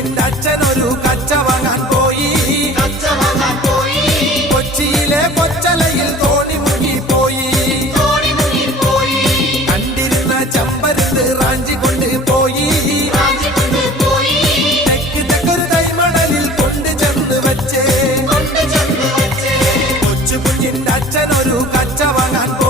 കുഞ്ഞിന്റെ അച്ഛനൊരു കച്ച വാങ്ങാൻ പോയി. കൊച്ചിയിലെ കൊച്ചലയിൽ തോണി മുങ്ങിപ്പോയി. കണ്ടിരുന്ന ചമ്പരത്ത് റാഞ്ചി കൊണ്ട് പോയി. തെക്കൊരു തൈമണലിൽ കൊണ്ട് ചെന്ന് വെച്ച് കൊച്ചു കുഞ്ഞിന്റെ അച്ഛനൊരു കച്ച വാങ്ങാൻ പോയി.